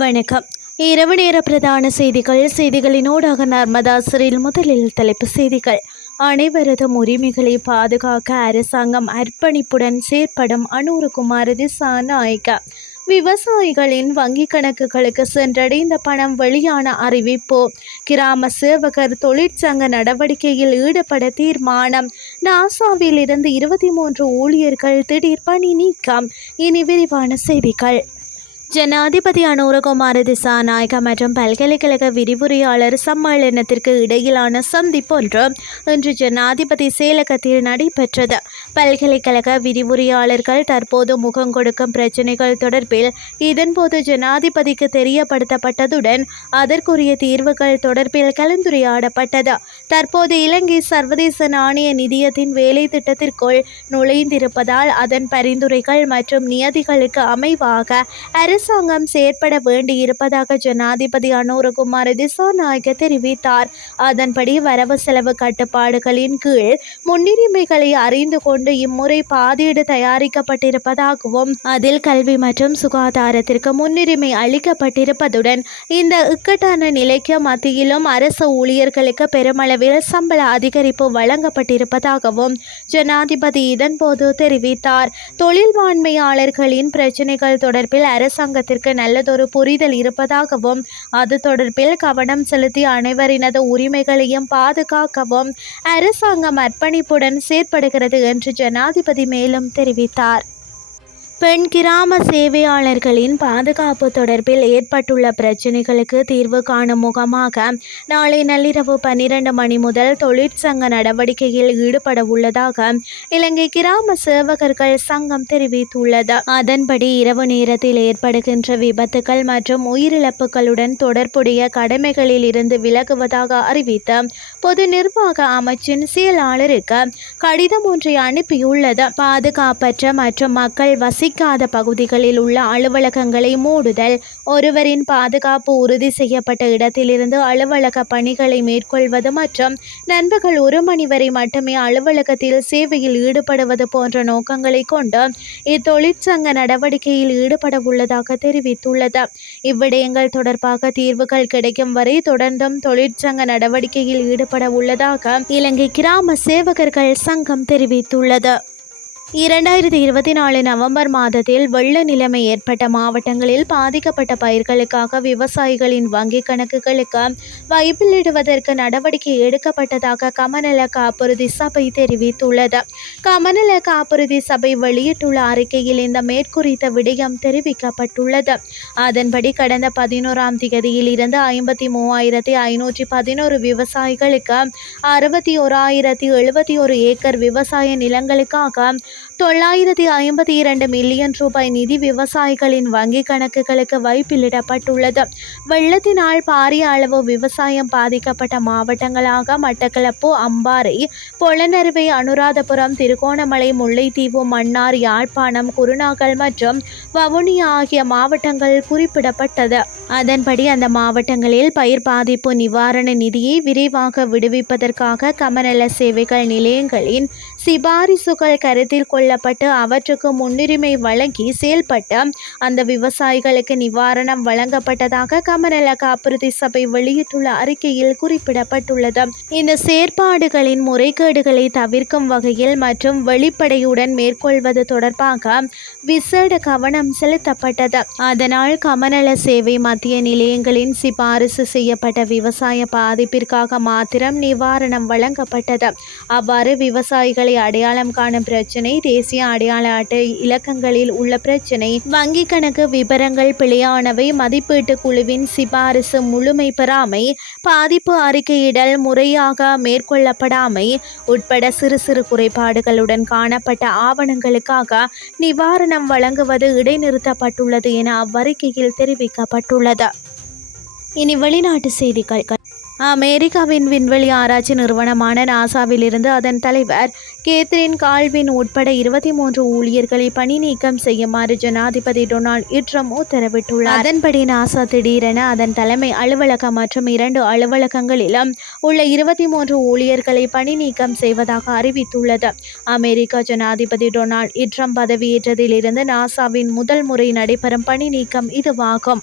வணக்கம். இரவு நேர பிரதான செய்திகள் செய்திகளினோடாக நர்மதாசரில் முதலில் தலைப்பு செய்திகள். அனைவரதும் உரிமைகளை பாதுகாக்க அரசாங்கம் அர்ப்பணிப்புடன் செயற்படும் அனூருகுமார் திசாநாயக்க. விவசாயிகளின் வங்கிக் கணக்குகளுக்கு சென்றடைந்த பணம் வெளியான அறிவிப்பு. கிராம சேவகர் தொழிற்சங்க நடவடிக்கையில் ஈடுபட தீர்மானம். நாசாவில் இருந்து இருபத்தி மூன்று ஊழியர்கள் திடீர் பணி நீக்கம். இனி விரிவான செய்திகள். ஜனாதிபதி அனுரகுமார திசாநாயக்க மற்றும் பல்கலைக்கழக விரிவுரையாளர் சம்மேளனத்திற்கு இடையிலான சந்திப்பொன்று இன்று ஜனாதிபதி செயலகத்தில் நடைபெற்றது. பல்கலைக்கழக விரிவுரையாளர்கள் தற்போது முகம் கொடுக்கும் பிரச்சினைகள் தொடர்பில் இதன்போது ஜனாதிபதிக்கு தெரியப்படுத்தப்பட்டதுடன் அதற்குரிய தீர்வுகள் தொடர்பில் கலந்துரையாடப்பட்டது. தற்போது இலங்கை சர்வதேச நாணய நிதியத்தின் வேலை திட்டத்திற்குள் நுழைந்திருப்பதால் அதன் பரிந்துரைகள் மற்றும் நியதிகளுக்கு அமைவாக அரசாங்கம் செயற்பட வேண்டியிருப்பதாக ஜனாதிபதி அனுரகுமார் திசாநாயக தெரிவித்தார். அதன்படி வரவு செலவு கட்டுப்பாடுகளின் கீழ் முன்னுரிமைகளை அறிந்து கொண்டு இம்முறை பாதீடு தயாரிக்கப்பட்டிருப்பதாகவும் அதில் கல்வி மற்றும் சுகாதாரத்திற்கு முன்னுரிமை அளிக்கப்பட்டிருப்பதுடன் இந்த இக்கட்டான நிலைக்கு மத்தியிலும் அரசு ஊழியர்களுக்கு பெருமளவில் சம்பள அதிகரிப்பு வழங்கப்பட்டிருப்பதாகவும் ஜனாதிபதி இதன்போது தெரிவித்தார். தொழில்வாண்மையாளர்களின் பிரச்சினைகள் தொடர்பில் அரசாங்கத்திற்கு நல்லதொரு புரிதல் இருப்பதாகவும் அது தொடர்பில் கவனம் செலுத்தி அனைவரினது உரிமைகளையும் பாதுகாக்கவும் அரசாங்கம் அர்ப்பணிப்புடன் செயற்படுகிறது என்று ஜனாதிபதி மேலும் தெரிவித்தார். பெண் கிராம சேவையாளர்களின் பாதுகாப்பு தொடர்பில் ஏற்பட்டுள்ள பிரச்சினைகளுக்கு தீர்வு காணும் முகமாக நாளை நள்ளிரவு பன்னிரண்டு மணி முதல் தொழிற்சங்க நடவடிக்கையில் ஈடுபட உள்ளதாக இலங்கை கிராம சேவகர்கள் சங்கம் தெரிவித்துள்ளது. அதன்படி இரவு நேரத்தில் ஏற்படுகின்ற விபத்துகள் மற்றும் உயிரிழப்புகளுடன் தொடர்புடைய கடமைகளில் இருந்து விலகுவதாக அறிவித்த பொது நிர்வாக அமைச்சின் செயலாளருக்கு கடிதம் ஒன்றை அனுப்பியுள்ளது. பாதுகாப்பற்ற மற்றும் மக்கள் வசி பாதிக்காத பகுதிகளில் உள்ள அலுவலகங்களை மூடுதல். ஒருவரின் பாதுகாப்பு உறுதி செய்யப்பட்ட இடத்திலிருந்து அலுவலக பணிகளை மேற்கொள்வது மற்றும் நண்பர்கள் ஒரு மணி வரை மட்டுமே அலுவலகத்தில் சேவையில் ஈடுபடுவது போன்ற நோக்கங்களை கொண்டு இத்தொழிற்சங்க நடவடிக்கையில் ஈடுபட உள்ளதாக தெரிவித்துள்ளது. இவ்விடயங்கள் தொடர்பாக தீர்வுகள் கிடைக்கும் வரை தொடர்ந்தும் தொழிற்சங்க நடவடிக்கையில் ஈடுபட உள்ளதாக இலங்கை கிராம சேவகர்கள் சங்கம் தெரிவித்துள்ளது. இரண்டாயிரத்தி இருபத்தி நாலு நவம்பர் மாதத்தில் வெள்ள நிலைமை ஏற்பட்ட மாவட்டங்களில் பாதிக்கப்பட்ட பயிர்களுக்காக விவசாயிகளின் வங்கிக் கணக்குகளுக்கு வைப்பிலிடுவதற்கு நடவடிக்கை எடுக்கப்பட்டதாக கமநல காப்புறுதி சபை தெரிவித்துள்ளது. கமநல காப்புறுதி சபை வெளியிட்டுள்ள அறிக்கையில் இந்த மேற்குறித்த விடயம் தெரிவிக்கப்பட்டுள்ளது. அதன்படி கடந்த பதினோராம் தேதியில் இருந்து ஐம்பத்தி மூவாயிரத்தி ஐநூற்றி பதினோரு விவசாயிகளுக்கு அறுபத்தி ஓராயிரத்தி எழுபத்தி ஒரு ஏக்கர் விவசாய நிலங்களுக்காக தொள்ளாயிரத்தி ஐம்பத்தி இரண்டு மில்லியன் ரூபாய் நிதி விவசாயிகளின் வங்கிக் கணக்குகளுக்கு வைப்பிலிடப்பட்டுள்ளது. வெள்ளத்தினால் பாரிய அளவு விவசாயம் பாதிக்கப்பட்ட மாவட்டங்களாக மட்டக்களப்பு அம்பாறை பொலனறுவை அனுராதபுரம் திருகோணமலை முல்லைத்தீவு மன்னார் யாழ்ப்பாணம் குருநாகல் மற்றும் வவுனியா ஆகிய மாவட்டங்கள் குறிப்பிடப்பட்டது. அதன்படி அந்த மாவட்டங்களில் பயிர் பாதிப்பு நிவாரண நிதியை விரைவாக விடுவிப்பதற்காக கமநல சேவைகள் நிலையங்களின் சிபாரிசுகள் கருத்தில் கொள்ளப்பட்டு அவற்றுக்கு முன்னுரிமை வழங்கி செயல்பட்ட அந்த விவசாயிகளுக்கு நிவாரணம் வழங்கப்பட்டதாக கமநல காப்புறுதி சபை வெளியிட்டுள்ள அறிக்கையில் குறிப்பிடப்பட்டுள்ளது. இந்த செயற்பாடுகளின் முறைகேடுகளை தவிர்க்கும் வகையில் மற்றும் வெளிப்படையுடன் மேற்கொள்வது தொடர்பாக விசேட கவனம் செலுத்தப்பட்டது. அதனால் கமநல சேவை மத்திய நிலையங்களின் சிபாரிசு செய்யப்பட்ட விவசாய பாதிப்பிற்காக மாத்திரம் நிவாரணம் வழங்கப்பட்டது. அவ்வாறு விவசாயிகளை அடையாளம் காணும் பிரச்சினை தேசிய அடையாள அட்டை இலக்கங்களில் உள்ள பிரச்சினை. வங்கி கணக்கு விவரங்கள் பிழையானவை. மதிப்பீட்டு குழுவின் சிபாரிசு முழுமை பெறாமை. பாதிப்பு அறிக்கையிடல் முறையாக மேற்கொள்ளப்படாமை. உட்பட சிறு சிறு குறைபாடுகளுடன் காணப்பட்ட ஆவணங்களுக்காக நிவாரணம் வழங்குவது இடைநிறுத்தப்பட்டுள்ளது என அவ்வறிக்கையில் தெரிவிக்கப்பட்டுள்ளது. இனி வெளிநாட்டு செய்திகள். அமெரிக்காவின் விண்வெளி ஆராய்ச்சி நிறுவனமான நாசாவிலிருந்து அதன் தலைவர் கேத்ரின் கால்வின் உட்பட இருபத்தி மூன்று ஊழியர்களை பணி நீக்கம் செய்யுமாறு ஜனாதிபதி டொனால்ட் இட்ரம் உத்தரவிட்டுள்ளார். அதன்படி நாசா திடீரென அதன் தலைமை அலுவலகம் மற்றும் இரண்டு அலுவலகங்களிலும் உள்ள இருபத்தி மூன்று ஊழியர்களை பணி நீக்கம் செய்வதாக அறிவித்துள்ளது. அமெரிக்க ஜனாதிபதி டொனால்ட் இட்ரம் பதவியேற்றதிலிருந்து நாசாவின் முதல் முறை நடைபெறும் பணி நீக்கம் இதுவாகும்.